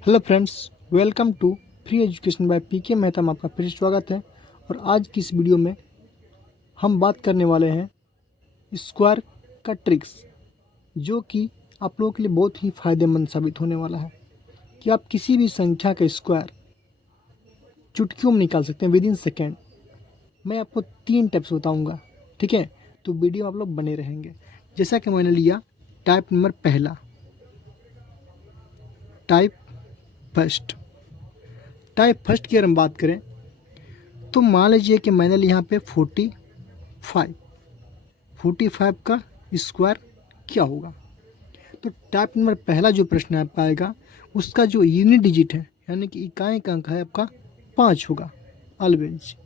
Hello friends, welcome to free education by PK Mehta में आपका फिर से स्वागत है। और आज की इस वीडियो में हम बात करने वाले हैं स्क्वायर का ट्रिक्स, जो कि आप लोगों के लिए बहुत ही फ़ायदेमंद साबित होने वाला है कि आप किसी भी संख्या का स्क्वायर चुटकियों में निकाल सकते हैं विद इन सेकेंड। मैं आपको 3 टिप्स बताऊंगा, ठीक है? तो वीडियो आप लोग बने रहेंगे। जैसा कि मैंने लिया टाइप नंबर पहला, टाइप फर्स्ट। टाइप फर्स्ट की अगर हम बात करें तो मान लीजिए कि मैंने लिया यहाँ पे 45 का स्क्वायर क्या होगा। तो टाइप नंबर पहला जो प्रश्न आपका आएगा उसका जो यूनिट डिजिट है यानी कि इकाई का अंक है आपका 5 होगा ऑलवेज।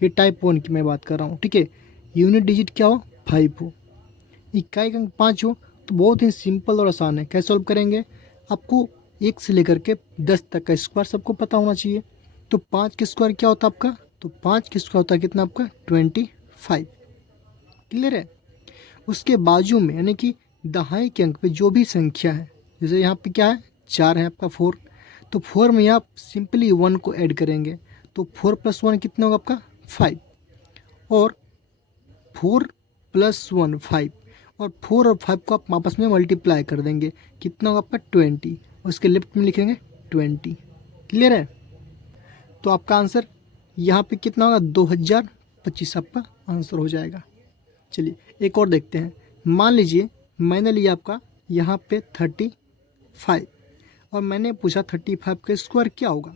ये टाइप 1 की मैं बात कर रहा हूँ, ठीक है? यूनिट डिजिट क्या हो? 5 हो, इकाई का अंक 5 हो। तो बहुत ही सिंपल और आसान है। कैसे सॉल्व करेंगे? आपको 1 से लेकर के 10 तक का स्क्वायर सबको पता होना चाहिए। तो 5 का स्क्वायर क्या होता है आपका? तो 5 का स्क्वायर होता है कितना आपका? 25। क्लियर है? उसके बाजू में यानी कि दहाई के अंक पे जो भी संख्या है, जैसे यहाँ पे क्या है? 4 है आपका 4। तो 4 में आप सिंपली 1 को ऐड करेंगे तो 4 + 1 कितना होगा आपका? 5। और 4 + 1 5, और 4 और 5 को आप आपस में मल्टीप्लाई कर देंगे, कितना होगा आपका? 20। उसके लेफ्ट में लिखेंगे 20। क्लियर है? तो आपका आंसर यहाँ पे कितना होगा? 2025 आपका आंसर हो जाएगा। चलिए एक और देखते हैं। मान लीजिए मैंने लिया आपका यहाँ पे 35 और मैंने पूछा 35 का स्क्वायर क्या होगा।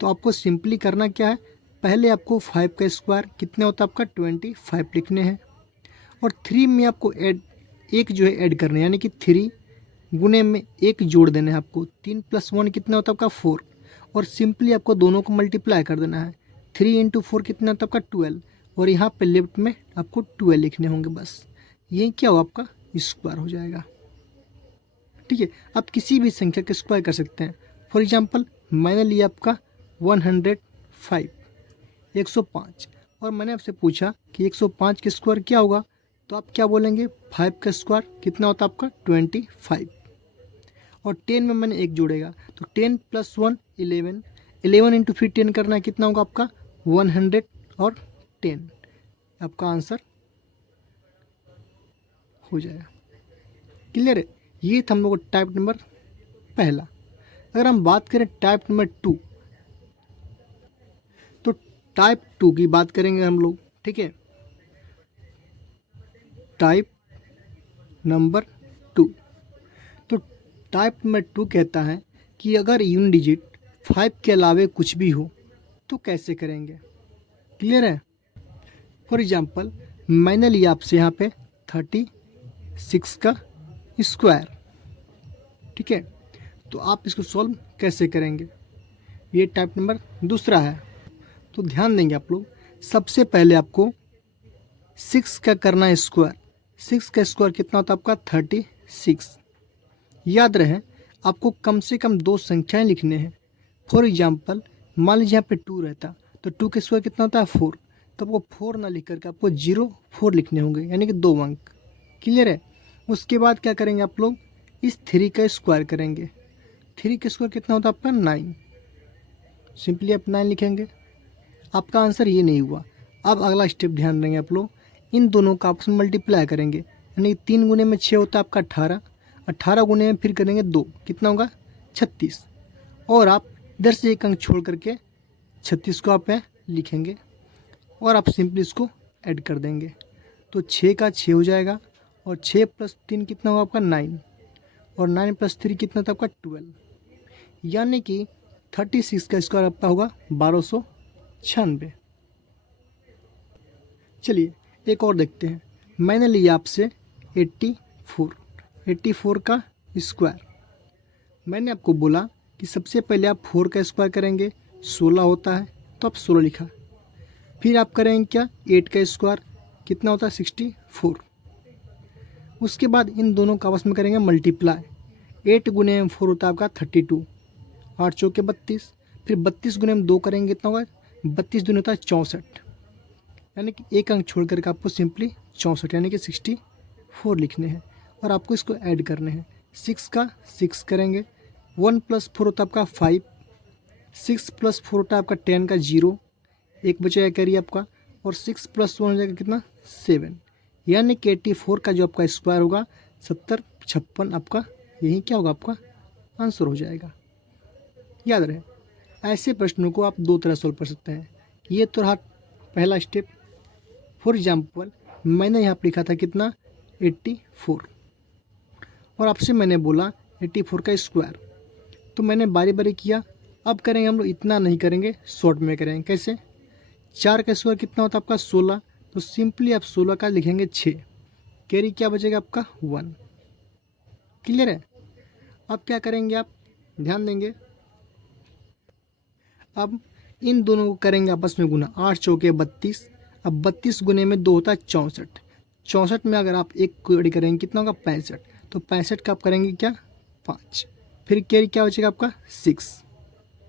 तो आपको सिंपली करना क्या है? पहले आपको 5 का स्क्वायर कितने होता है आपका? 25 लिखने हैं। और 3 में आपको ऐड एक जो है ऐड करना है, यानी कि 3 गुने में एक जोड़ देना है आपको। 3 + 1 कितना होता है आपका? 4। और सिंपली आपको दोनों को मल्टीप्लाई कर देना है। 3 × 4 कितना होता है आपका? 12। और यहाँ पे लेफ्ट में आपको 12 लिखने होंगे बस। ये क्या हो? आपका स्क्वायर हो जाएगा। ठीक है, आप किसी भी संख्या का स्क्वायर कर सकते हैं। फॉर एग्जाम्पल मैंने लिया आपका 105, 105। और मैंने आपसे पूछा कि 105 का स्क्वायर क्या होगा। तो आप क्या बोलेंगे? 5 का स्क्वायर कितना होता है आपका? 25। और 10 में मैंने एक जोड़ेगा तो 10 + 1 11। 11 इंटू फिर 10 करना है, कितना होगा आपका? 110। आपका आंसर हो जाएगा। क्लियर है? ये था हम लोग का टाइप नंबर पहला। अगर हम बात करें टाइप नंबर 2, तो टाइप 2 की बात करेंगे हम लोग, ठीक है? Type number 2। तो टाइप नंबर 2 कहता है कि अगर यूनिट डिजिट 5 के अलावे कुछ भी हो तो कैसे करेंगे। क्लियर है? फॉर एग्जाम्पल मैंने लिया आपसे यहाँ पे 36 का स्क्वायर, ठीक है? तो आप इसको सॉल्व कैसे करेंगे? ये टाइप नंबर दूसरा है। तो ध्यान देंगे आप लोग। सबसे पहले आपको 6 का करना है स्क्वायर। 6 का स्क्वायर कितना होता है आपका? 36। याद रहे आपको कम से कम 2 संख्याएं लिखने हैं। फॉर एग्जाम्पल मान लीजिए यहाँ पे 2 रहता तो 2 का स्क्वायर कितना होता है? 4। तो आपको 4 ना लिख करके आपको 04 लिखने होंगे, यानी कि 2 अंक। क्लियर है? उसके बाद क्या करेंगे आप लोग? इस 3 का स्क्वायर करेंगे। 3 का स्क्वायर कितना होता है आपका? 9। सिंपली आप 9 लिखेंगे। आपका आंसर ये नहीं हुआ। अब अगला स्टेप ध्यान देंगे आप लोग। इन दोनों का आपस में मल्टीप्लाई करेंगे, यानी 3 गुने में 6 होता है आपका 18। 18 गुने में फिर करेंगे 2, कितना होगा? 36। और आप इधर से एक अंक छोड़ करके 36 को आप लिखेंगे और आप सिंपली इसको ऐड कर देंगे। तो 6 का 6 हो जाएगा और 6 + 3 कितना होगा आपका? 9। और 9 + 3 कितना था आपका? 12। यानी कि 36 का स्क्वायर आपका होगा 1296। चलिए एक और देखते हैं। मैंने लिया आपसे 84 का स्क्वायर। मैंने आपको बोला कि सबसे पहले आप 4 का स्क्वायर करेंगे, 16 होता है तो आप 16 लिखा। फिर आप करेंगे क्या? 8 का स्क्वायर कितना होता है? 64। उसके बाद इन दोनों का आपस में करेंगे मल्टीप्लाई। 8 गुने में 4 होता है आपका 32, 8 चौके 32। फिर 32 गुने में 2 करेंगे, कितना होगा? 32 दूनी होता है 64। यानी कि एक अंक छोड़ करके आपको सिंपली 64 यानी कि 64 लिखने हैं और आपको इसको ऐड करने हैं। 6 का 6 करेंगे 1 + 4 होता है आपका 5, 6 + 4 होता है आपका 10 का 0, एक बचेगा कैरी आपका, और 6 + 1 हो जाएगा कितना 7, यानी कि 84 का जो आपका स्क्वायर होगा 70, 56 आपका यही क्या होगा आपका आंसर हो जाएगा। याद रहे ऐसे प्रश्नों को आप दो तरह सॉल्व कर सकते हैं। ये तो रहा पहला स्टेप। फॉर एग्जाम्पल मैंने यहाँ पर लिखा था कितना 84, और आपसे मैंने बोला 84 का स्क्वायर, तो मैंने बारी बारी किया। अब करेंगे हम लोग, इतना नहीं करेंगे, शॉर्ट में करेंगे। कैसे? 4 का स्क्वायर कितना होता है आपका 16, तो सिंपली आप 16 का लिखेंगे 6, कैरी क्या बचेगा आपका 1। क्लियर है? अब क्या करेंगे आप ध्यान देंगे, अब इन दोनों को करेंगे आपस में गुना, 8 चौके 32, अब 32 गुने में 2 होता है 64, 64 में अगर आप एक को ऐड करेंगे कितना होगा 65, तो 65 का आप करेंगे क्या 5, फिर कैरी क्या बचेगा आपका 6।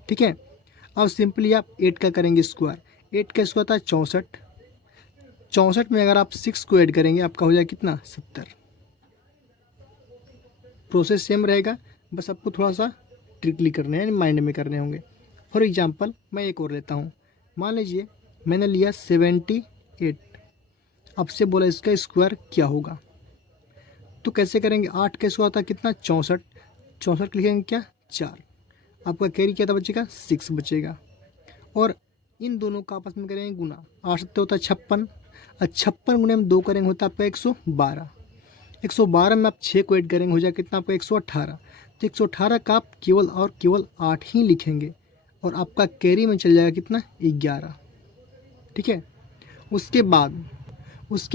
ठीक है, अब सिंपली आप 8 का करेंगे स्क्वायर, 8 का स्क्वायर था 64, 64 में अगर आप 6 को ऐड करेंगे आपका हो जाएगा कितना 70। प्रोसेस सेम रहेगा, बस आपको थोड़ा सा ट्रिकली करने हैं, माइंड में करने होंगे। फॉर एग्जांपल मैं एक और लेता हूँ, मान लीजिए मैंने लिया 78, आपसे बोला इसका स्क्वायर क्या होगा, तो कैसे करेंगे, 8 का स्क्वायर था कितना 64, 64 लिखेंगे क्या 4, आपका कैरी क्या था बचेगा 6 बचेगा, और इन दोनों का आपस में करेंगे गुना, 8 सत्ते होता है 56, और 56 गुने में 2 करेंगे होता है आपका 112, 112 में आप 6 को ऐड करेंगे हो जाएगा कितना आपका 118, तो 118 का आप केवल और केवल 8 ही लिखेंगे, और आपका कैरी में चल जाएगा कितना 11। ठीक है, उसके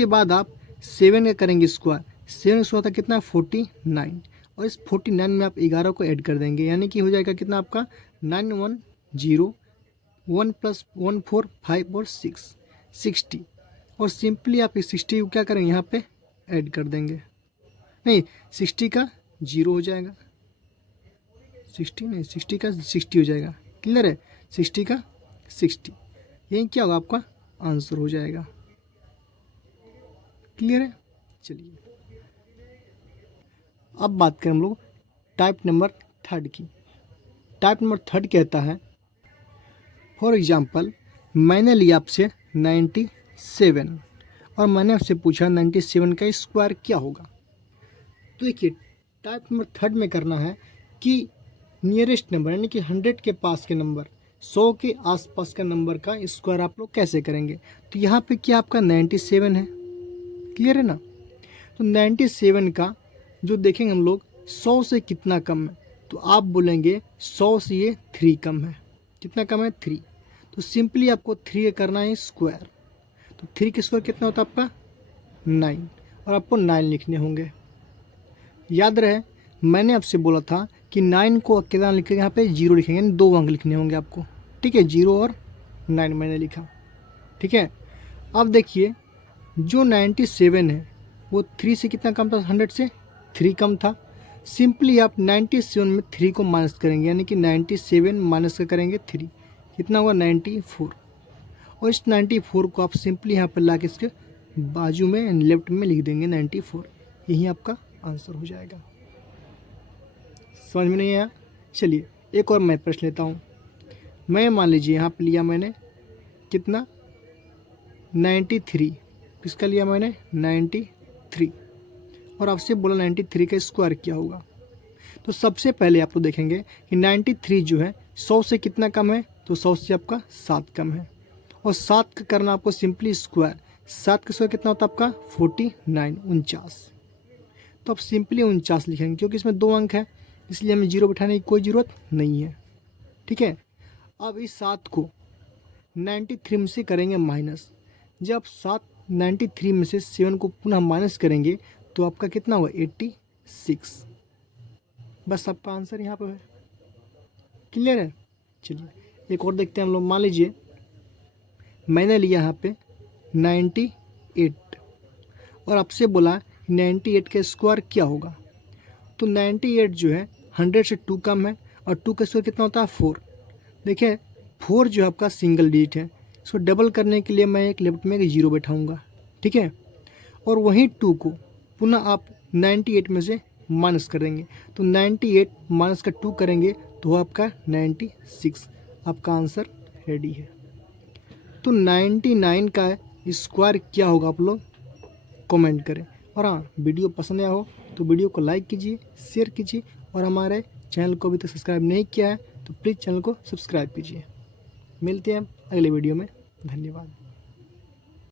बाद आप 7 का करेंगे स्क्वायर, 7 स्क्वायर था कितना 49, और इस 49 में आप 11 को ऐड कर देंगे, यानी कि हो जाएगा कितना आपका 910, 1 + 1 4 5 और 6 60, और सिंपली आप इस 60 को क्या करेंगे यहाँ पे ऐड कर देंगे, नहीं 60 का 0 हो जाएगा, 60 नहीं 60 का 60 हो जाएगा। क्लियर है, 60 का 60, यही क्या होगा आपका आंसर हो जाएगा। क्लियर है? चलिए अब बात करें हम लोग टाइप नंबर 3 की। टाइप नंबर 3 कहता है, फॉर एग्जांपल मैंने लिया आपसे 97, और मैंने आपसे पूछा 97 का स्क्वायर क्या होगा। तो देखिए टाइप नंबर 3 में करना है कि नियरेस्ट नंबर यानी कि 100 के पास के नंबर, 100 के आसपास का नंबर का स्क्वायर आप लोग कैसे करेंगे। तो यहाँ पे क्या आपका 97 है, क्लियर है ना, तो 97 का जो देखेंगे हम लोग 100 से कितना कम है, तो आप बोलेंगे 100 से ये 3 कम है, कितना कम है 3, तो सिंपली आपको 3 करना है स्क्वायर, तो 3 का स्क्वायर कितना होता है आपका 9, और आपको 9 लिखने होंगे। याद रहे मैंने आपसे बोला था कि 9 को कितना लिखेंगे, यहाँ पे 0 लिखेंगे, यानी 2 अंक लिखने होंगे आपको। ठीक है, 0 और 9 मैंने लिखा। ठीक है, अब देखिए जो 97 है वो 3 से कितना कम था, 100 से 3 कम था। सिंपली आप 97 में 3 को माइनस करेंगे, यानी कि 97 माइनस का करेंगे 3, कितना हुआ 94, और इस 94 को आप सिंपली यहाँ पर ला के इसके बाजू में लेफ्ट में लिख देंगे 94, यही आपका आंसर हो जाएगा। समझ में नहीं आया? चलिए एक और मैं प्रश्न लेता हूँ। मैं मान लीजिए यहाँ पर लिया मैंने कितना 93, किसका लिया मैंने 93, और आपसे बोला 93 का स्क्वायर क्या होगा। तो सबसे पहले आप तो देखेंगे कि 93 जो है 100 से कितना कम है, तो 100 से आपका 7 कम है, और 7 का करना आपको सिंपली स्क्वायर, 7 का स्क्वायर कितना होता है आपका 49, 49, तो आप सिंपली 49 लिखेंगे, क्योंकि इसमें 2 अंक है इसलिए हमें 0 बिठाने की कोई ज़रूरत नहीं है। ठीक है, अब इस 7 को 93 में से करेंगे माइनस, जब 93 में से 7 को पुनः माइनस करेंगे तो आपका कितना हुआ 86, बस आपका आंसर यहाँ पर है। क्लियर है? चलिए एक और देखते हैं हम लोग। मान लीजिए मैंने लिया यहाँ पे 98, और आपसे बोला 98 का स्क्वायर क्या होगा। तो 98 जो है 100 से 2 कम है, और 2 का स्क्वायर कितना होता है 4। देखिए 4 जो है आपका सिंगल डिजिट है, इसको डबल करने के लिए मैं एक लेफ्ट में एक 0 बैठाऊँगा। ठीक है, और वहीं 2 को पुनः आप 98 में से माइनस करेंगे तो 98 माइनस का 2 करेंगे तो आपका 96। आपका आंसर रेडी है। तो 99 का स्क्वायर क्या होगा आप लोग कमेंट करें। और हाँ, वीडियो पसंद आया हो तो वीडियो को लाइक कीजिए, शेयर कीजिए और हमारे चैनल को अभी तक सब्सक्राइब नहीं किया है तो प्लीज़ चैनल को सब्सक्राइब कीजिए। मिलते हैं अगले वीडियो में। धन्यवाद।